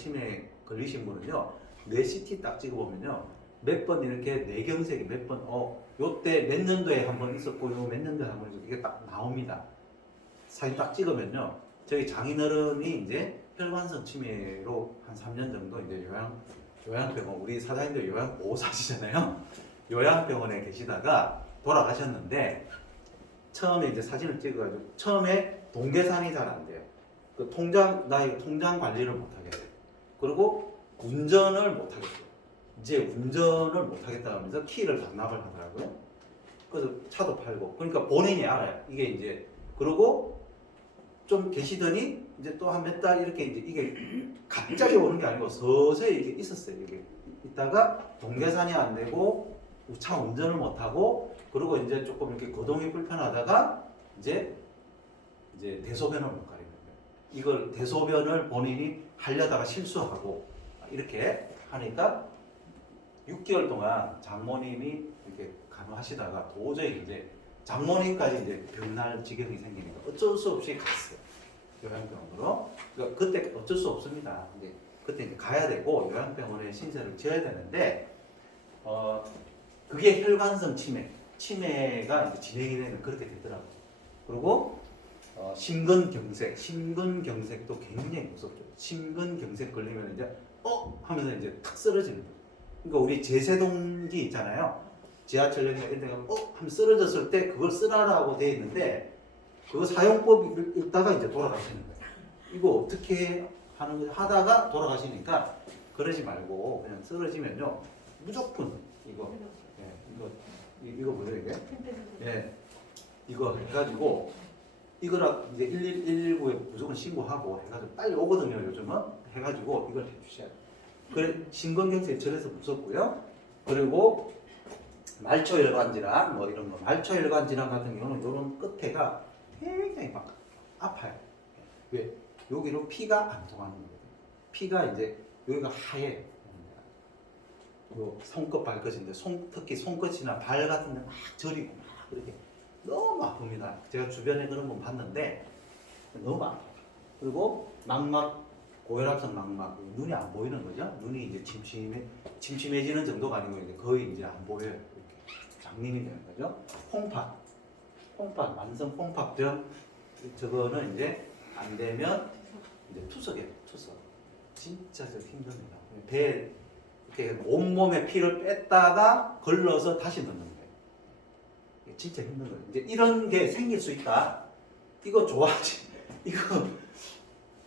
치매 걸리신 분은요, 뇌 CT 딱 찍어보면요, 몇 번 이렇게 뇌경색이 몇 번, 요때 몇 년도에 한 번 있었고, 요 몇 년도에 한 번 있었고, 이게 딱 나옵니다. 사진 딱 찍으면요, 저희 장인어른이 이제 혈관성 치매로 한 3년 정도 이제 요양병원, 우리 사장님들 요양보호사시잖아요. 요양병원에 계시다가 돌아가셨는데, 처음에 이제 사진을 찍어가지고, 처음에 동계산이 잘 안 돼요. 그 통장 관리를 못 하게 돼요. 그리고 운전을 못 하겠어요. 이제 운전을 못 하겠다 하면서 키를 반납을 하더라고요. 그래서 차도 팔고, 그러니까 본인이 알아요. 이게 이제, 그러고 좀 계시더니 이제 또 한 몇 달 이렇게 이제 이게 갑자기 오는 게 아니고 서서히 이게 있었어요. 이게 있다가 동계산이 안 되고 차 운전을 못 하고, 그리고 이제 조금 이렇게 거동이 불편하다가 이제 대소변을 못 가리는 거예요. 이걸 대소변을 본인이 하려다가 실수하고 이렇게 하니까 6개월 동안 장모님이 이렇게 간호하시다가 도저히 이제 장모님까지 이제 병날 지경이 생기니까 어쩔 수 없이 갔어요. 요양병원으로. 그러니까 그때 어쩔 수 없습니다. 이제 그때 이제 가야 되고 요양병원에 신세를 지어야 되는데, 그게 혈관성 치매가 이제 진행이 되면 그렇게 되더라고요. 그리고 심근경색도 굉장히 무섭죠. 심근경색 걸리면 이제 하면서 이제 탁 쓰러지는 거예요. 그러니까 우리 제세동기 있잖아요. 지하철역이나 이런 데 가면 하면 쓰러졌을 때 그걸 쓰라라고 돼 있는데, 그거 사용법 읽다가 이제 돌아가시는 거예요. 이거 어떻게 하는 거지 하다가 돌아가시니까 그러지 말고 그냥 쓰러지면요, 무조건 이거 뭐죠 이게? 예, 이거 해가지고 이거라 이제 119에 무조건 신고하고 해가지고 빨리 오거든요. 요즘은 해가지고 이걸 해주셔야 돼요. 그래, 심근경색 저래서 무섭고요. 그리고 말초혈관 질환 뭐 이런 거, 말초혈관 질환 같은 경우는 이런 끝에가 굉장히 막 아파요. 왜? 여기로 피가 안 통하는 거거든요. 피가 이제 여기가 하얘. 요 손끝 발끝인데 특히 손끝이나 발 같은 데 막 저리고 막 이렇게 너무 아픕니다. 제가 주변에 그런 분 봤는데 너무 아파요. 그리고 망막, 고혈압성 망막, 눈이 안 보이는 거죠. 눈이 이제 침침해지는 정도가 아니고 이제 거의 이제 안 보여요. 이렇게 장님이 되는 거죠. 콩팥, 만성 콩팥병, 저거는 이제 안 되면 이제 투석이에요. 투석. 진짜 저 힘듭니다. 배 이렇게 온몸에 피를 뺐다가 걸러서 다시 넣는 거예요. 진짜 힘든 거예요. 이제 이런 게 생길 수 있다. 이거 좋아하지.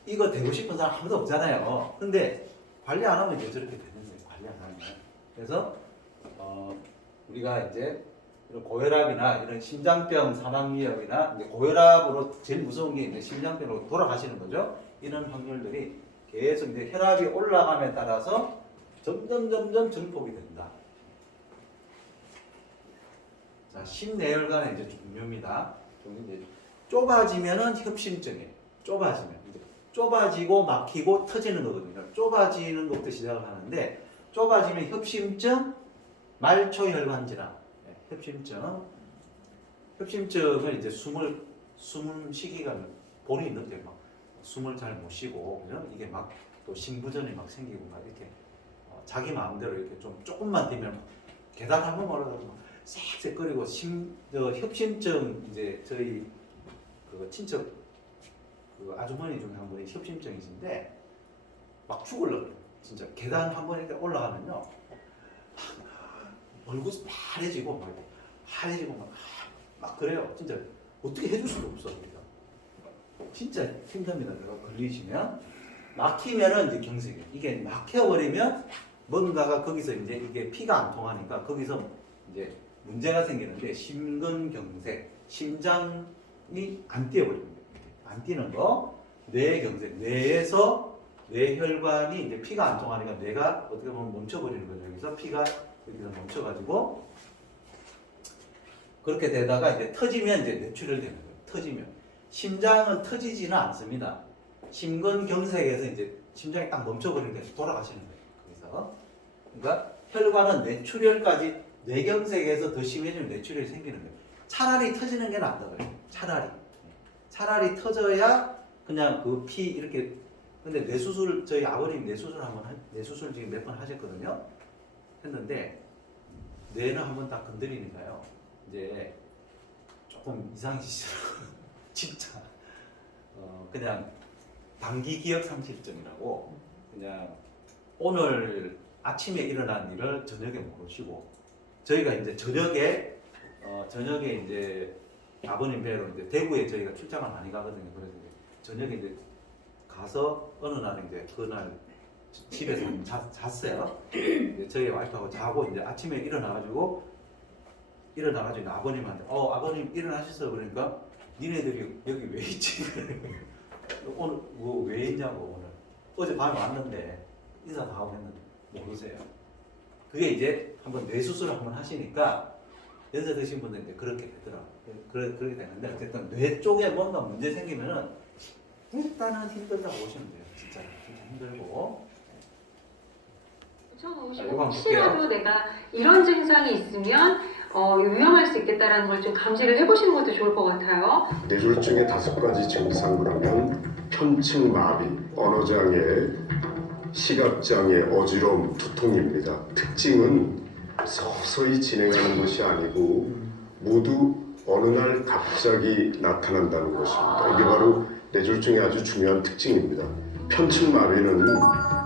이거 되고 싶은 사람 아무도 없잖아요. 근데 관리 안 하면 이제 저렇게 되는 거예요. 관리 안 하면. 그래서 우리가 이제 이런 고혈압이나 이런 심장병 사망 위험이나 이제 고혈압으로 제일 무서운 게 이제 심장병으로 돌아가시는 거죠. 이런 확률들이 계속 이제 혈압이 올라감에 따라서 점점 증폭이 된다. 자, 심내혈관의 이제 종류입니다. 이제 좁아지면은 협심증이에요. 좁아지고 막히고 터지는 거거든요. 좁아지는 것부터 시작을 하는데, 좁아지면 협심증, 말초혈관 질환. 협심증은 이제 숨 쉬기가 본인이 느껴요. 막 숨을 잘 못 쉬고, 그죠? 이게 막 또 심부전이 막 생기고 막 이렇게 자기 마음대로 이렇게 좀 조금만 뛰면 계단 한 번 올라가면 막 쌕쌕거리고 협심증 이제 저희 그 친척 그 아주머니 중에 한 분이 협심증이신데 막 죽으려고 그래요. 진짜 계단 한 번 이렇게 올라가면요, 얼굴이 파래지고 막 그래요. 진짜 어떻게 해줄 수도 없어. 그러니까. 진짜 힘듭니다. 내가 걸리시면 막히면은 이제 경색이에요. 이게 막혀버리면 뭔가가 거기서 이제 이게 피가 안 통하니까 거기서 이제 문제가 생기는데, 심근경색, 심장이 안 뛰어버립니다. 안 뛰는 거, 뇌경색, 뇌에서 뇌혈관이 이제 피가 안 통하니까 뇌가 어떻게 보면 멈춰버리는 거죠. 여기서 피가 여기서 멈춰가지고 그렇게 되다가 이제 터지면 이제 뇌출혈되는 거예요. 터지면 심장은 터지지는 않습니다. 심근경색에서 이제 심장이 딱 멈춰버리는 데서 돌아가시는 거예요. 그래서 그러니까 혈관은 뇌출혈까지, 뇌경색에서 더 심해지면 뇌출혈이 생기는 거예요. 차라리 터지는 게 낫다 그래요. 차라리 터져야 그냥 그 피 이렇게 근데 뇌수술 저희 아버님 뇌수술 지금 몇 번 하셨거든요. 했는데 뇌는 한번 딱 건드리니까요. 이제 조금 이상해지더라고요. 진짜 그냥 단기 기억 상실증이라고 그냥 오늘 아침에 일어난 일을 저녁에 모르시고 저희가 이제 저녁에 이제 아버님 뵈러 이제 대구에 저희가 출장을 많이 가거든요. 그래서 이제 저녁에 이제 가서 어느 날 이제 그날 집에서 잤어요. 이제 저희 와이프하고 자고 이제 아침에 일어나가지고 아버님한테 아버님 일어나셨어 그러니까 니네들이 여기 왜 있지? 오늘 뭐 왜 있냐고 오늘 어제 밤에 왔는데 인사도 하고 했는데 모르세요. 그게 이제 한번 뇌수술을 한번 하시니까 연세 드신 분들 이제 그렇게 되더라고요. 그렇게 되는데 어쨌든 뇌 쪽에 뭔가 문제 생기면은 일단은 힘들다고 보시면 돼요. 진짜 힘들고. 그렇죠. 혹시라도 내가 이런 증상이 있으면 위험할 수 있겠다라는 걸 좀 감지를 해보시는 것도 좋을 것 같아요. 뇌졸중의 5가지 증상 그러면 편층 마비, 언어장애, 시각장애, 어지러움, 두통입니다. 특징은 서서히 진행하는 것이 아니고 모두 어느 날 갑자기 나타난다는 것입니다. 이게 바로 뇌졸중의 아주 중요한 특징입니다. 편층 마비는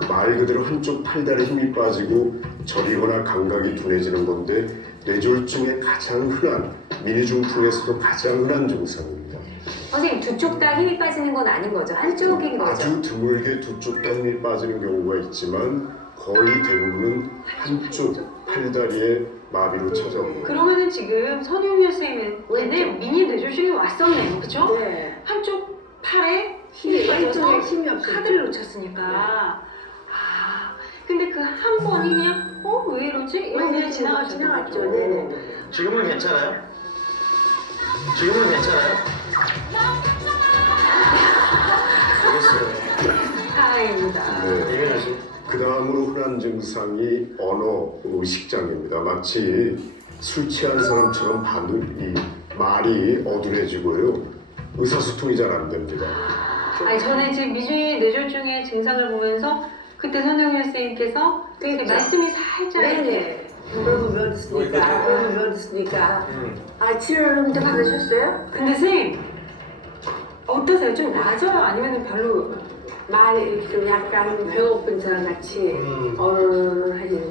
말 그대로 한쪽 팔다리에 힘이 빠지고 저리거나 감각이 둔해지는 건데 뇌졸중의 가장 흔한 미니중풍에서도 가장 흔한 증상입니다. 선생님 두 쪽 다 힘이 빠지는 건 아닌 거죠? 한쪽인 거죠? 아주 드물게 두 쪽 다 힘이 빠지는 경우가 있지만 거의 대부분은 한쪽 팔다리에 마비로 찾아옵니다. 그러면은 지금 선용열 선생님한테는 미니 뇌졸중이 왔었네요, 그렇죠? 네. 한쪽 팔에 힘이 빠져서 왼쪽에 힘이 없어요. 카드를 놓쳤으니까. 근데 그 한 번이 그냥 왜 이러지? 이러고 그냥 지나갔죠. 네. 지금은 괜찮아요? 지금은 괜찮아요? 알겠어요. 다행입니다. 네. 예민하시. 그 다음으로 흔한 증상이 언어 의식장애입니다. 마치 술 취한 사람처럼 말이 어두워지고요. 의사소통이 잘 안 됩니다. 아니 저는 지금 미주의 뇌졸중의 증상을 보면서 그때 선영열 선생님께서 그러니까. 말씀이 살짝 네네. 그러면 몇 있으니까. 치료를 좀 받으셨어요? 근데 선생님 어떠세요? 좀 낮아요? 아니면 별로? 말이 이렇게 좀 약간 배고픈 사람 같이 하시는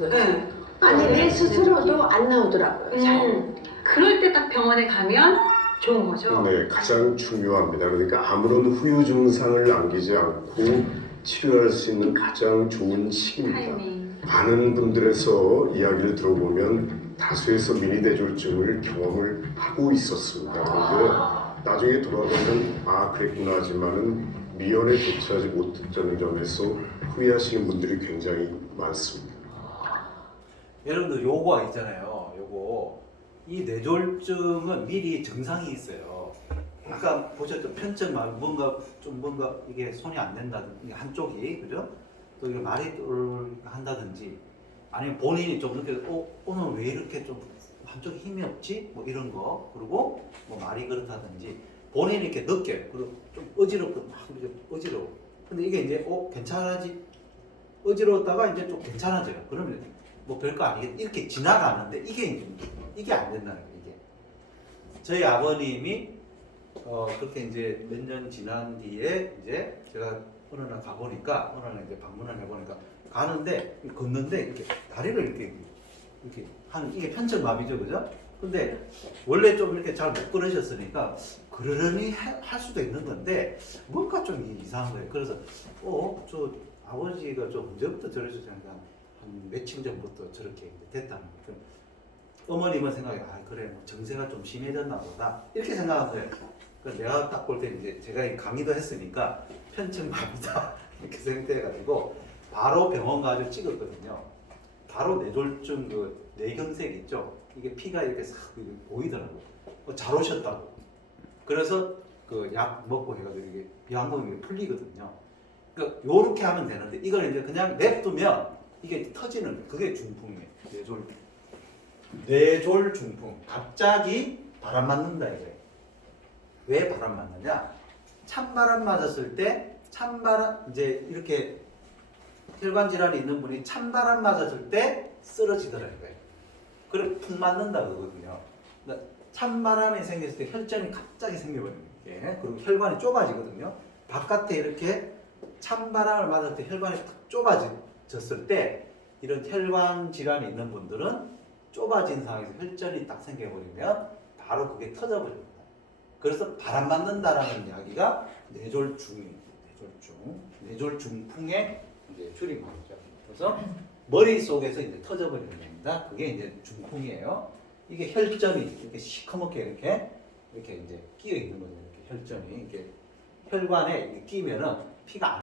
거죠? 네. 아니 내 스스로도 안 나오더라고요. 잘. 그럴 때 딱 병원에 가면 좋은 거죠? 네, 가장 중요합니다. 그러니까 아무런 후유 증상을 남기지 않고 치료할 수 있는 가장 좋은 시기입니다. 타이밍. 많은 분들에서 이야기를 들어보면 다수에서 미니 뇌졸중을 경험을 하고 있었습니다. 그런데 나중에 돌아보면 그랬구나 하지만은 미연에 도취하지 못했다는 점에서 후회하시는 분들이 굉장히 많습니다. 여러분들 요거 있잖아요. 이 뇌졸중은 미리 증상이 있어요. 아까 보셨죠? 편측 뭔가 이게 손이 안 된다든지 한쪽이 그죠? 또 이게 말이 한다든지 아니면 본인이 좀 이렇게 오늘 왜 이렇게 좀 한쪽에 힘이 없지? 뭐 이런 거 그리고 뭐 말이 그렇다든지 본인이 이렇게 느껴요. 그리고 좀 어지럽고 막 이렇게 어지러워. 근데 이게 이제 괜찮아지 어지러웠다가 이제 좀 괜찮아져요. 그러면 뭐 별거 아니겠 이렇게 지나가는데 이게 안 된다는 거예요. 이게 저희 아버님이 그렇게 이제 몇 년 지난 뒤에 이제 제가 어느 날 가보니까 이제 방문을 해보니까 가는데 걷는데 이렇게 다리를 이렇게 하는 이게 편측마비죠, 그죠? 근데 원래 좀 이렇게 잘 못 걸으셨으니까 그러려니 할 수도 있는 건데 뭔가 좀 이상한 거예요. 그래서 저 아버지가 좀 언제부터 저러셨으니까 한 며칠 전부터 저렇게 됐다는 거예요. 어머님은 생각해 그래 뭐 정세가 좀 심해졌나 보다 이렇게 생각하세요. 그래서 내가 딱 볼 때 이제 제가 이 강의도 했으니까 편측마비다 이렇게 생각해가지고 바로 병원 가서 찍었거든요. 바로 뇌졸중 그 뇌경색 있죠. 이게 피가 이렇게 싹 보이더라고요. 잘 오셨다고. 그래서 그 약 먹고 해가지고 이게 비환경이 풀리거든요. 그러니까 요렇게 하면 되는데 이걸 이제 그냥 냅두면 이게 터지는 그게 중풍이에요. 뇌졸 중풍. 갑자기 바람 맞는다 이거예요. 왜 바람 맞느냐? 찬바람 맞았을 때 찬바람 이제 이렇게 혈관 질환이 있는 분이 찬바람 맞았을 때 쓰러지더라고요. 그래 푹 맞는다 그러거든요. 그러니까 찬바람이 생겼을 때 혈전이 갑자기 생겨버리는 게 그리고 혈관이 좁아지거든요. 바깥에 이렇게 찬바람을 맞을 때 혈관이 탁 좁아졌을 때 이런 혈관 질환이 있는 분들은 좁아진 상황에서 혈전이 딱 생겨버리면 바로 그게 터져버립니다. 그래서 바람 맞는다라는 이야기가 뇌졸중입니다. 뇌졸중풍의 이제 줄임말이죠. 그래서 머릿속에서 이제 터져버리는 겁니다. 그게 이제 중풍이에요. 이게 혈전이 이렇게 시커멓게 이렇게 이제 끼어 있는 거죠. 이렇게 혈전이 이렇게 혈관에 이렇게 끼면은 피가 안